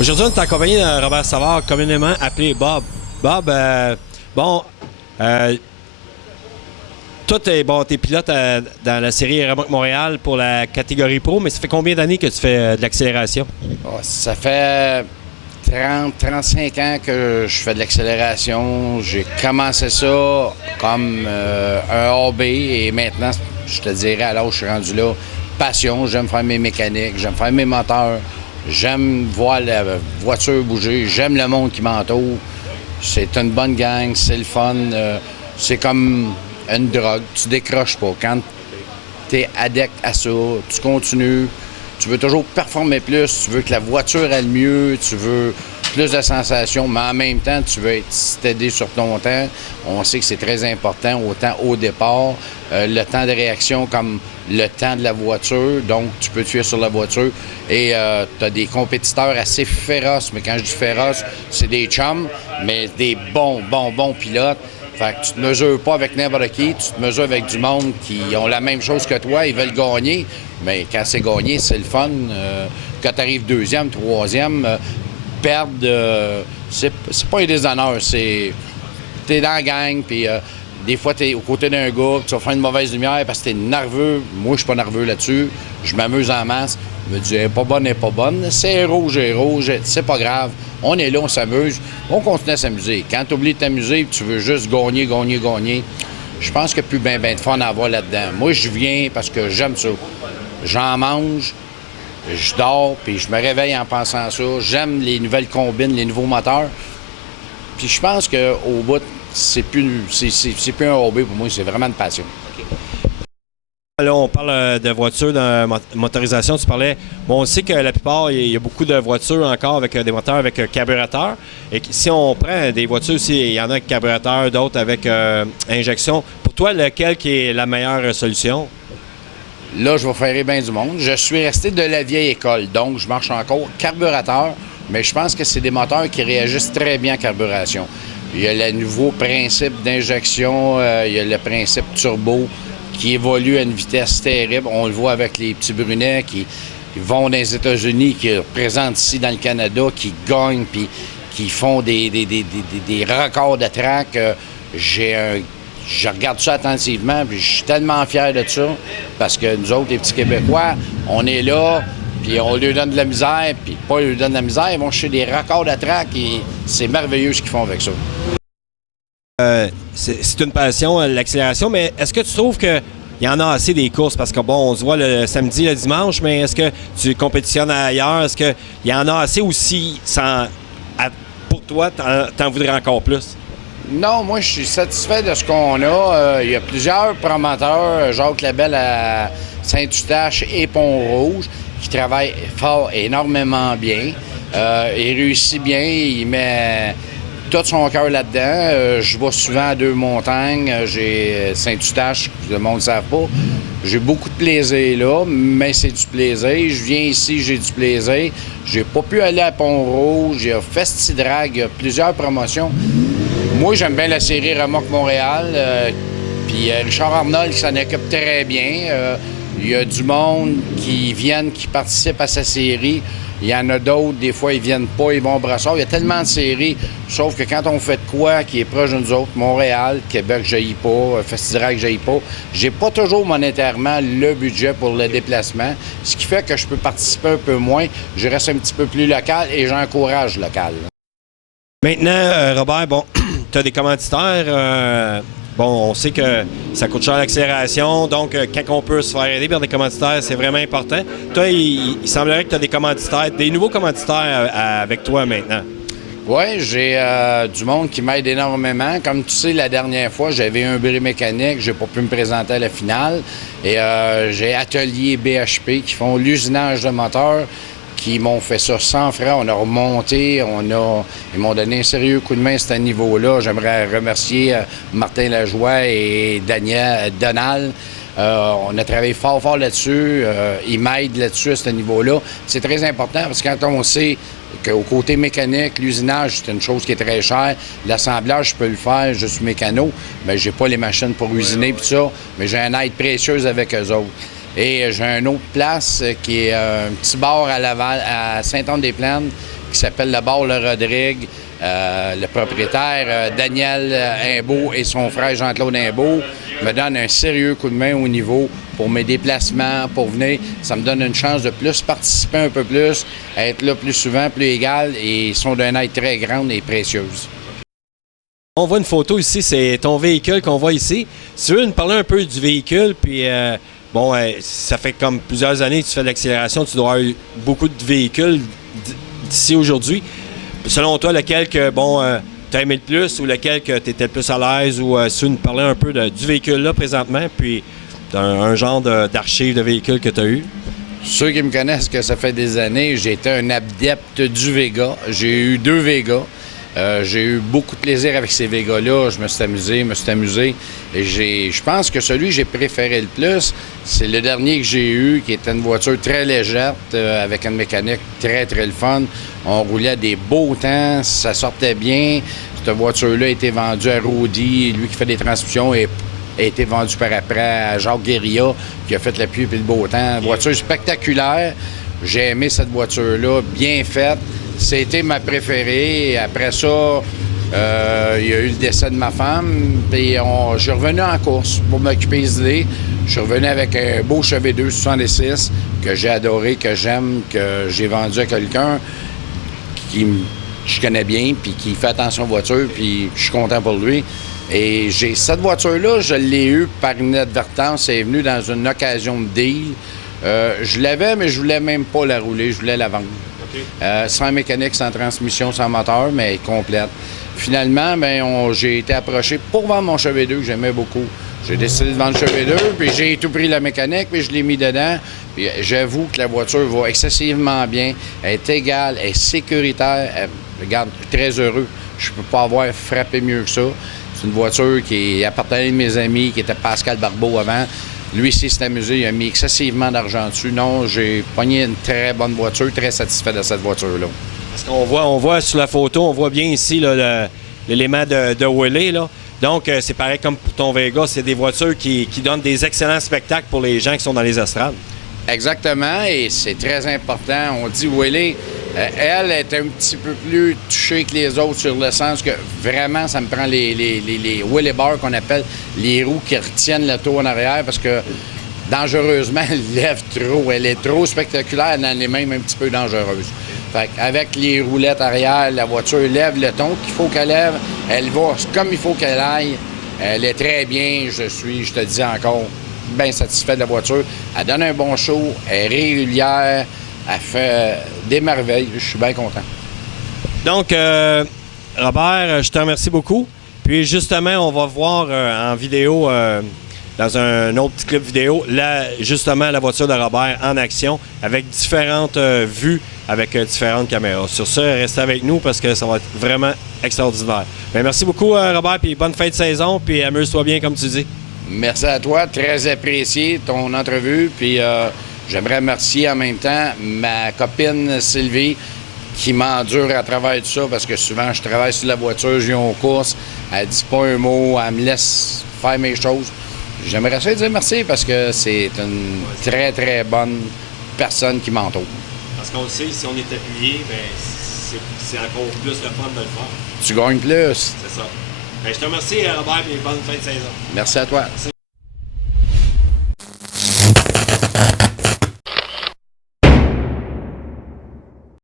Aujourd'hui, on est accompagné de Robert Savard, communément appelé Bob. Bob, bon, euh, toi, t'es pilote dans la série Remorque Montréal pour la catégorie pro, mais ça fait combien d'années que tu fais de l'accélération? Oh, ça fait 35 ans que je fais de l'accélération. J'ai commencé ça comme un hobby et maintenant, je te dirais, à l'âge où je suis rendu là, passion. J'aime faire mes mécaniques, j'aime faire mes moteurs, j'aime voir la voiture bouger, j'aime le monde qui m'entoure. C'est une bonne gang, c'est le fun. C'est comme une drogue, tu décroches pas. Quand tu es adepte à ça, tu continues, tu veux toujours performer plus, tu veux que la voiture aille mieux, tu veux plus de sensations, mais en même temps, tu veux être steady sur ton temps. On sait que c'est très important, autant au départ, le temps de réaction comme le temps de la voiture. Donc, tu peux te fier sur la voiture. Et tu as des compétiteurs assez féroces, mais quand je dis féroces, c'est des chums, mais des bons pilotes. Fait que tu te mesures pas avec n'importe qui, tu te mesures avec du monde qui ont la même chose que toi, ils veulent gagner. Mais quand c'est gagné, c'est le fun. Quand tu arrives deuxième, troisième, perdre, c'est pas un déshonneur, c'est... T'es dans la gang, puis des fois, t'es aux côtés d'un gars, tu vas faire une mauvaise lumière parce que t'es nerveux. Moi, je suis pas nerveux là-dessus. Je m'amuse en masse. Je me dis, elle est pas bonne, elle est pas bonne. C'est rouge, c'est pas grave. On est là, on s'amuse. On continue à s'amuser. Quand tu oublies de t'amuser, tu veux juste gagner, je pense qu'il n'y a plus bien de fun à avoir là-dedans. Moi, je viens parce que j'aime ça. J'en mange, je dors, puis je me réveille en pensant à ça. J'aime les nouvelles combines, les nouveaux moteurs. Puis je pense qu'au bout, c'est plus un hobby pour moi, c'est vraiment une passion. Là, on parle de voitures, de motorisation. Tu parlais. Bon, on sait que la plupart, il y a beaucoup de voitures encore avec des moteurs avec carburateur. Et si on prend des voitures aussi, il y en a avec carburateur, d'autres avec injection. Pour toi, lequel qui est la meilleure solution? Là, je vais faire bien du monde. Je suis resté de la vieille école, donc je marche encore carburateur, mais je pense que c'est des moteurs qui réagissent très bien à carburation. Il y a le nouveau principe d'injection, il y a le principe turbo qui évolue à une vitesse terrible. On le voit avec les petits brunets qui vont dans les États-Unis, qui représentent ici dans le Canada, qui gagnent puis qui font des records de track. Je regarde ça attentivement, puis je suis tellement fier de ça, parce que nous autres, les petits Québécois, on est là, puis on leur donne de la misère, puis pas leur donne de la misère, ils vont chercher des records de track, et c'est merveilleux ce qu'ils font avec ça. C'est une passion, l'accélération, mais est-ce que tu trouves qu'il y en a assez des courses? Parce que, bon, on se voit le samedi, le dimanche, mais est-ce que tu compétitionnes ailleurs? Est-ce qu'il y en a assez aussi pour toi, t'en voudrais encore plus? Non, moi, je suis satisfait de ce qu'on a. Il y a plusieurs promoteurs, Jacques Labelle à Saint-Eustache et Pont-Rouge, qui travaillent fort, énormément bien. Il réussit bien, il met tout son cœur là-dedans. Je vais souvent à Deux-Montagnes, j'ai Saint-Eustache, le monde ne sait pas. J'ai beaucoup de plaisir là, mais c'est du plaisir. Je viens ici, j'ai du plaisir. J'ai pas pu aller à Pont-Rouge, il y a Festidrag, il y a plusieurs promotions. Moi, j'aime bien la série Remorque Montréal. Puis Richard Arnold, qui s'en occupe très bien. Il y a du monde qui participe à sa série. Il y en a d'autres, des fois, ils viennent pas, ils vont au Brassard. Il y a tellement de séries, sauf que quand on fait de quoi qui est proche de nous autres, Montréal, Québec, je jaillis pas, Festidrag, je jaillis pas, j'ai pas toujours monétairement le budget pour le déplacement, ce qui fait que je peux participer un peu moins. Je reste un petit peu plus local et j'encourage local. Maintenant, Robert, bon, tu as des commanditaires. Bon, on sait que ça coûte cher l'accélération, donc quand on peut se faire aider par des commanditaires, c'est vraiment important. Toi, il semblerait que tu as des commanditaires, des nouveaux commanditaires avec toi maintenant. Oui, j'ai du monde qui m'aide énormément. Comme tu sais, la dernière fois, j'avais un bris mécanique, j'ai pas pu me présenter à la finale. Et j'ai Atelier BHP qui font l'usinage de moteurs, qui m'ont fait ça sans frais. On a remonté, ils m'ont donné un sérieux coup de main à ce niveau-là. J'aimerais remercier Martin Lajoie et Donald. On a travaillé fort là-dessus. Ils m'aident là-dessus à ce niveau-là. C'est très important parce que quand on sait qu'au côté mécanique, l'usinage, c'est une chose qui est très chère. L'assemblage, je peux le faire, je suis mécano, mais j'ai pas les machines pour usiner et tout ça, mais j'ai une aide précieuse avec eux autres. Et j'ai une autre place qui est un petit bar à Laval, à Saint-Anne-des-Plaines, qui s'appelle le bar Le Rodrigue. Le propriétaire, Daniel Imbeau, et son frère Jean-Claude Imbeau me donnent un sérieux coup de main au niveau pour mes déplacements, pour venir. Ça me donne une chance de plus participer un peu plus, être là plus souvent, plus égal, et ils sont d'une aide très grande et précieuse. On voit une photo ici, c'est ton véhicule qu'on voit ici. Si tu veux nous parler un peu du véhicule, puis ça fait comme plusieurs années que tu fais de l'accélération, tu dois avoir eu beaucoup de véhicules d'ici aujourd'hui. Selon toi, lequel que tu as aimé le plus ou lequel que tu étais le plus à l'aise, ou si tu veux nous parler un peu du véhicule-là présentement, puis un genre d'archive de véhicule que tu as eu? Ceux qui me connaissent, que ça fait des années, j'ai été un adepte du Vega. J'ai eu 2 Vegas. J'ai eu beaucoup de plaisir avec ces Vegas-là. Je me suis amusé. Et je pense que celui que j'ai préféré le plus, c'est le dernier que j'ai eu, qui était une voiture très légère, avec une mécanique très, très le fun. On roulait à des beaux temps, ça sortait bien. Cette voiture-là a été vendue à Rodi, lui qui fait des transmissions, et a été vendue par après à Jacques Guérilla, qui a fait la pluie et le beau temps. Voiture spectaculaire. J'ai aimé cette voiture-là, bien faite. C'était ma préférée. Après ça, il y a eu le décès de ma femme. Puis je suis revenu en course pour m'occuper des idées. Je suis revenu avec un beau Chevy 266 que j'ai adoré, que j'aime, que j'ai vendu à quelqu'un qui je connais bien, puis qui fait attention aux voitures, puis je suis content pour lui. Et cette voiture-là, je l'ai eue par une advertence. Elle est venue dans une occasion de deal. Je l'avais, mais je voulais même pas la rouler, je voulais la vendre. Okay. Sans mécanique, sans transmission, sans moteur, mais complète. Finalement, j'ai été approché pour vendre mon Chevy 2 que j'aimais beaucoup. J'ai décidé de vendre le Chevy 2, puis j'ai tout pris la mécanique, puis je l'ai mis dedans. Puis j'avoue que la voiture va excessivement bien. Elle est égale, elle est sécuritaire. Regarde, je suis très heureux. Je ne peux pas avoir frappé mieux que ça. C'est une voiture qui appartenait à mes amis, qui était Pascal Barbeau avant. Lui ici s'est amusé, il a mis excessivement d'argent dessus. Non, j'ai pogné une très bonne voiture, très satisfait de cette voiture-là. Parce qu'on voit sur la photo, on voit bien ici là, l'élément de Willy, là. Donc, c'est pareil comme pour ton Vega, c'est des voitures qui donnent des excellents spectacles pour les gens qui sont dans les estrades. Exactement, et c'est très important. On dit Willy, elle est un petit peu plus touchée que les autres sur le sens que vraiment, ça me prend les Willy bars qu'on appelle les roues qui retiennent le tour en arrière parce que dangereusement, elle lève trop. Elle est trop spectaculaire, elle est même un petit peu dangereuse. Fait avec les roulettes arrière, la voiture lève le ton qu'il faut qu'elle lève. Elle va comme il faut qu'elle aille. Elle est très bien. Je te dis encore, bien satisfait de la voiture. Elle donne un bon show, elle est régulière, elle fait des merveilles. Je suis bien content. Donc, Robert, je te remercie beaucoup. Puis justement, on va voir en vidéo, dans un autre petit clip vidéo, justement la voiture de Robert en action avec différentes vues, avec différentes caméras. Sur ça, restez avec nous parce que ça va être vraiment extraordinaire. Bien, merci beaucoup, Robert, puis bonne fin de saison, puis amuse-toi bien, comme tu dis. Merci à toi, très apprécié ton entrevue, puis j'aimerais remercier en même temps ma copine Sylvie qui m'endure à travers tout ça parce que souvent je travaille sur la voiture, je viens aux courses, elle dit pas un mot, elle me laisse faire mes choses. J'aimerais ça dire merci parce que c'est une très, très bonne personne qui m'entoure. Parce qu'on le sait, si on est appuyé, bien, c'est encore plus le fun de le faire. Tu gagnes plus. C'est ça. Bien, je te remercie, Robert, et bonne fin de saison. Merci à toi. Merci.